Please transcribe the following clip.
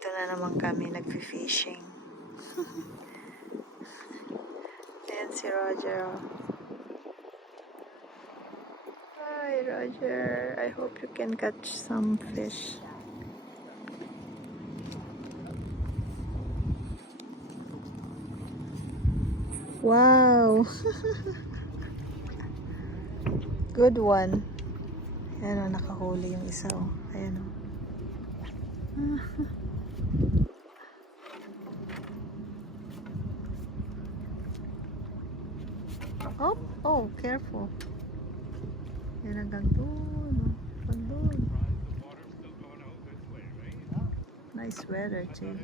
Dito na naman kami nagfi-fishing. Ayan si Roger. Hi Roger, I hope you can catch some fish. Wow! Good one. Ayan o, nakahuli yung isa o. Ayan o. Oh, oh, careful. Yan hanggang doon. Hanggang doon. Nice weather too.